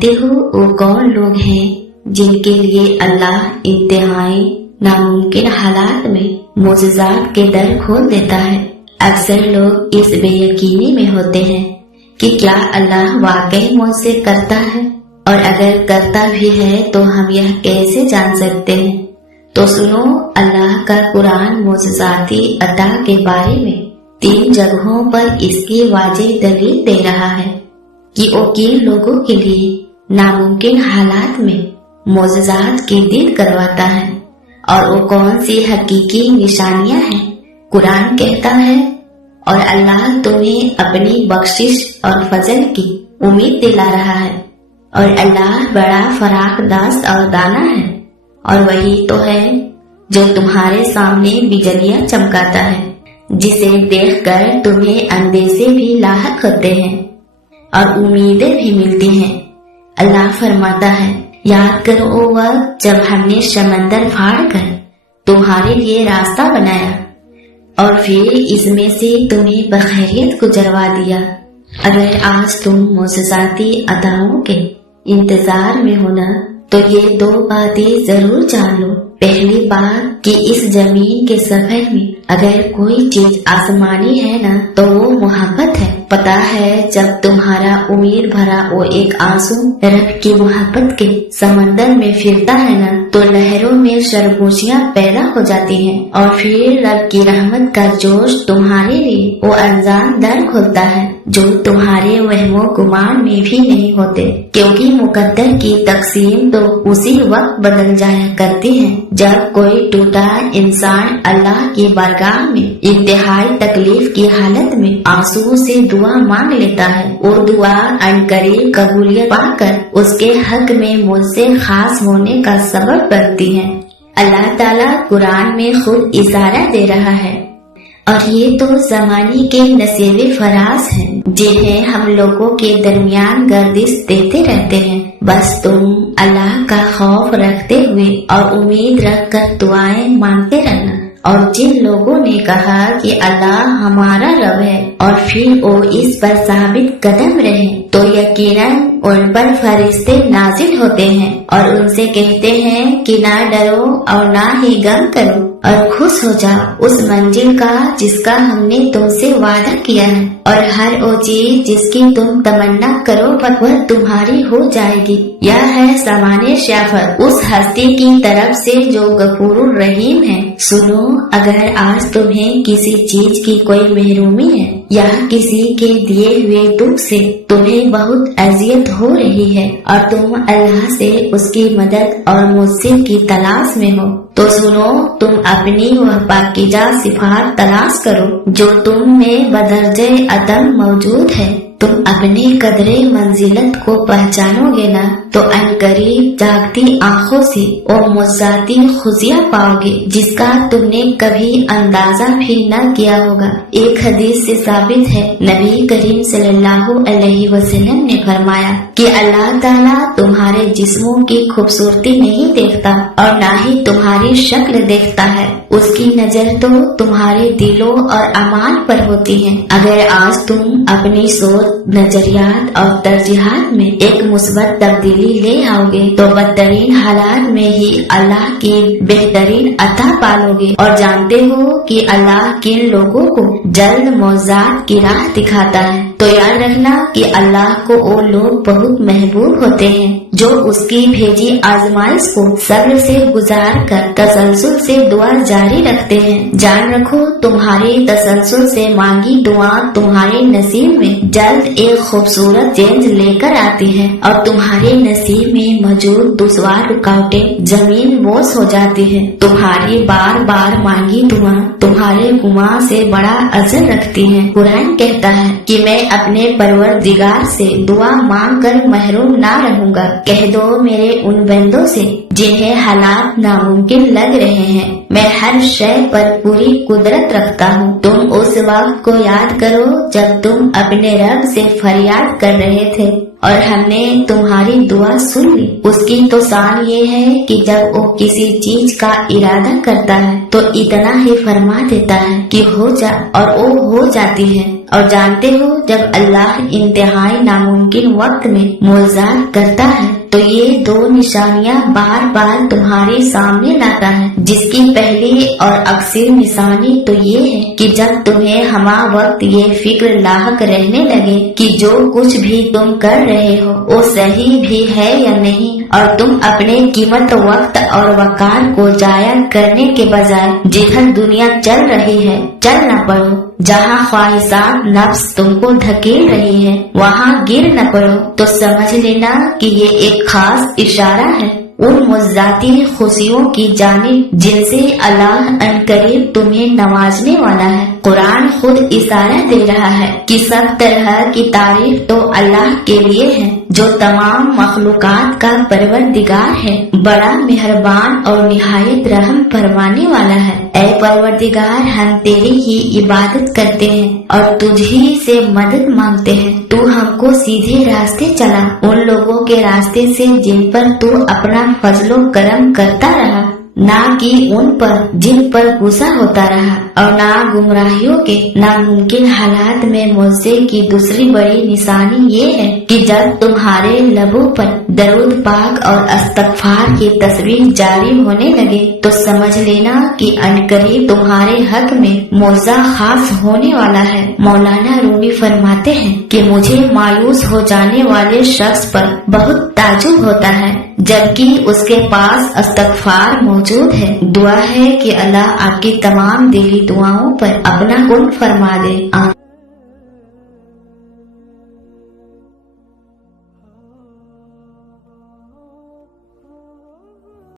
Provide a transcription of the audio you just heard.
जानते हो वो कौन लोग हैं जिनके लिए अल्लाह इंतहाई नामुमकिन हालात में मोजज़ात के दर खोल देता है। अक्सर लोग इस बेयकीनी में होते हैं कि क्या अल्लाह वाकई मुझसे करता है, और अगर करता भी है तो हम यह कैसे जान सकते हैं। तो सुनो, अल्लाह का कुरान मोजज़ाती अता के बारे में 3 जगहों पर इसकी वाज़ेह दलील दे रहा है कि वो किन लोगों के लिए नामुमकिन हालात में मोजज़ात की दीद करवाता है और वो कौन सी हकीकी निशानियां हैं। कुरान कहता है, और अल्लाह तुम्हें अपनी बख्शिश और फजल की उम्मीद दिला रहा है, और अल्लाह बड़ा फराखदास और दाना है, और वही तो है जो तुम्हारे सामने बिजलियां चमकाता है, जिसे देखकर तुम्हें अंदेशे भी लाहक होते हैं और उम्मीदें भी मिलती हैं। अल्लाह फरमाता है, याद करो वो वक्त जब हमने समंदर फाड़ कर तुम्हारे लिए रास्ता बनाया और फिर इसमें से तुम्हें बखैरियत गुजरवा दिया। अगर आज तुम मोजज़ाती अताओं के इंतजार में हो ना, तो ये 2 बातें जरूर जान लो। पहली बात कि इस जमीन के सफर में अगर कोई चीज आसमानी है ना, तो वो मोहब्बत है। पता है, जब तुम्हारा उम्मीद भरा वो एक आंसू रब की मोहब्बत के समंदर में फिरता है ना, तो लहरों में शरगोशियां पैदा हो जाती हैं, और फिर रब की रहमत का जोश तुम्हारे लिए वो अनजान दर खोलता है जो तुम्हारे वहमो गुमान में भी नहीं होते, क्योंकि मुकद्दर की तकसीम तो उसी वक्त बदल जाया करती है जब कोई टूटा इंसान अल्लाह की बारगाह में इंतहाई तकलीफ की हालत में आंसू से दुआ मांग लेता है। वो दुआ अनकरीब कबूलियत पाकर उसके हक में मुझसे खास होने का सबब बनती है। अल्लाह ताला कुरान में खुद इशारा दे रहा है, और ये तो ज़माने के नसीबे फराज हैं जिन्हें हम लोगों के दरमियान गर्दिश देते रहते हैं। बस तुम अल्लाह का खौफ रखते हुए और उम्मीद रख कर दुआएं मांगते रहना। और जिन लोगों ने कहा कि अल्लाह हमारा रब है और फिर वो इस पर साबित कदम रहे, तो यकीनन उन पर फरिश्ते नाजिल होते हैं और उनसे कहते हैं कि ना डरो और ना ही गम करो, और खुश हो जाओ उस मंजिल का जिसका हमने तुमसे वादा किया है, और हर वो चीज जिसकी तुम तमन्ना करो वह तुम्हारी हो जाएगी। यह है सामान्य शफकत उस हस्ती की तरफ से जो गफूरुर रहीम है। सुनो, अगर आज तुम्हें किसी चीज की कोई महरूमी है या किसी के दिए हुए दुख से तुम्हें बहुत अजियत हो रही है और तुम अल्लाह से उसकी मदद और मुझसे की तलाश में हो, तो सुनो, तुम अपनी वह पाकीज़ा सिफात तलाश करो जो तुम में बदर्जे अदम मौजूद है। तुम अपनी कदरे मंजिलत को पहचानोगे ना, तो अनकरीब जागती आँखों से वो मुज़्ज़ाती खुशियाँ पाओगे जिसका तुमने कभी अंदाजा भी न किया होगा। एक हदीस से साबित है, नबी करीम सल्लल्लाहु अलैहि वसल्लम ने फरमाया कि अल्लाह ताला तुम्हारे जिस्मों की खूबसूरती नहीं देखता और न ही तुम्हारी शक्ल देखता है, उसकी नजर तो तुम्हारे दिलों और अमाल पर होती है। अगर आज तुम अपनी सोच, नजरियात और तरजीहात में एक मुस्बत तब्दीली ले आओगे, तो बदतरीन हालात में ही अल्लाह की बेहतरीन अता पालोगे। और जानते हो कि अल्लाह किन लोगों को जल्द मौजात की राह दिखाता है, तो याद रखना कि अल्लाह को वो लोग बहुत महबूब होते हैं जो उसकी भेजी आजमाइश को सब्र से गुजार कर तसलसल से दुआ जारी रखते हैं। जान रखो, तुम्हारी तसलसल से मांगी दुआ तुम्हारे नसीब में जल्द एक खूबसूरत चेंज लेकर आती है और तुम्हारे नसीब में मौजूद दुश्वार रुकावटें जमीन बोस हो जाती है। तुम्हारी बार बार मांगी दुआ तुम्हारे गुमा से बड़ा असर रखती है। कुरान कहता है कि मैं अपने परवरदिगार से दुआ मांग कर महरूम ना रहूंगा। कह दो मेरे उन बंदों से जिन्हें हालात नामुमकिन लग रहे हैं, मैं हर शय पर पूरी कुदरत रखता हूँ। तुम उस वक्त को याद करो जब तुम अपने रब से फरियाद कर रहे थे और हमने तुम्हारी दुआ सुन ली। उसकी तो शान ये है कि जब वो किसी चीज का इरादा करता है तो इतना ही फरमा देता है कि हो जा, और वो हो जाती है। اور جانتے ہو جب اللہ انتہائی ناممکن وقت میں معجزات کرتا ہے تو یہ دو نشانیاں بار بار تمہارے سامنے لاتا ہے، جس کی پہلی اور اکثر نشانی تو یہ ہے کہ جب تمہیں ہما وقت یہ فکر لاحق رہنے لگے کہ جو کچھ بھی تم کر رہے ہو وہ صحیح بھی ہے یا نہیں، اور تم اپنے قیمت وقت اور وقار کو ضائع کرنے کے بجائے جدھر دنیا چل رہی ہے چل نہ پڑو، جہاں خواہشات نفس تم کو دھکیل رہی ہے وہاں گر نہ پڑو، تو سمجھ لینا کہ یہ ایک خاص اشارہ ہے ان مذاتی خوشیوں کی جانب جن سے اللہ عنقریب تمہیں نوازنے والا ہے۔ قرآن خود اشارہ دے رہا ہے کہ سب طرح کی تعریف تو اللہ کے لیے ہے جو تمام مخلوقات کا پروردگار ہے، بڑا مہربان اور نہایت رحم فرمانے والا ہے۔ اے پروردگار، ہم تیری ہی عبادت کرتے ہیں اور تجھ ہی سے مدد مانگتے ہیں، تو ہم کو سیدھے راستے چلا، ان لوگوں کے راستے سے جن پر تو اپنا فضل و کرم کرتا رہا، نہ کہ ان پر جن پر غصہ ہوتا رہا، اور نہ گمراہیوں کے ناممکن حالات میں معجزے کی دوسری بڑی نشانی یہ ہے کہ جب تمہارے لبوں پر درود پاک اور استغفار کی تصویر جاری ہونے لگے تو سمجھ لینا کہ عنقریب تمہارے حق میں معجزہ خاص ہونے والا ہے۔ مولانا رومی فرماتے ہیں کہ مجھے مایوس ہو جانے والے شخص پر بہت تعجب ہوتا ہے جبکہ اس کے پاس استغفار موجود ہے۔ دعا ہے کہ اللہ آپ کی تمام دلی دعاؤں پر اپنا کن فرما دے۔